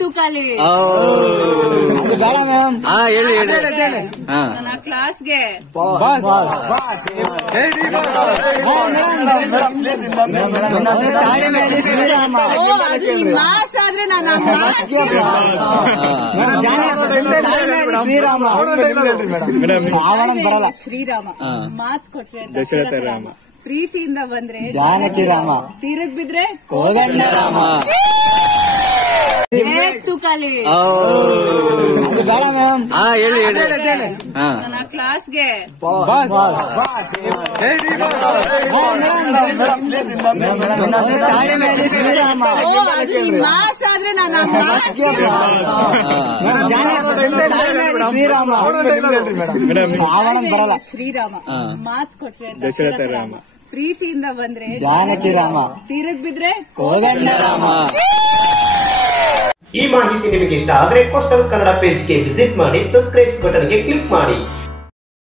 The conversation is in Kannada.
ತೂಕಲಿ ಬೇಡ ಮ್ಯಾಮ್. ಹೇಳಿ ನನ್ನ ಕ್ಲಾಸ್ಗೆ ಶ್ರೀರಾಮ ಮಾಸ್ ಆದ್ರೆ ನಾನು ಶ್ರೀರಾಮ ಬರಲ್ಲ. ಶ್ರೀರಾಮ ಮಾತ್ ಕೊಟ್ರೆ ದಶರಥ ರಾಮ, ಪ್ರೀತಿಯಿಂದ ಬಂದ್ರೆ ಜಾನಕಿ ರಾಮ, ತೀರಕ್ ಬಿದ್ರೆ ಕೋದಂಡ ರಾಮ. ತೂಕಲಿ ಬೇಡ ಮ್ಯಾಮ್. ಹೇಳಿ ನನ್ನ ಕ್ಲಾಸ್ಗೆ ಶ್ರೀರಾಮ ಮಾಸ್ ಆದ್ರೆ ನಾನು ಶ್ರೀರಾಮ ಬರಲ್ಲ. ಶ್ರೀರಾಮ ಮಾತ್ ಕೊಟ್ರೆ ದಶರಥ ರಾಮ, ಪ್ರೀತಿಯಿಂದ ಬಂದ್ರೆ ಜಾನಕಿ ರಾಮ, ತೀರಕ್ ಬಿದ್ರೆ ಕೋದಂಡ ರಾಮ. ಈ ಮಾಹಿತಿ ನಿಮಗೆ ಇಷ್ಟ ಆದರೆ ಕೋಸ್ಟಲ್ ಕನ್ನಡ ಪೇಜ್ಗೆ ವಿಸಿಟ್ ಮಾಡಿ, ಸಬ್ಸ್ಕ್ರೈಬ್ ಬಟನ್ಗೆ ಕ್ಲಿಕ್ ಮಾಡಿ.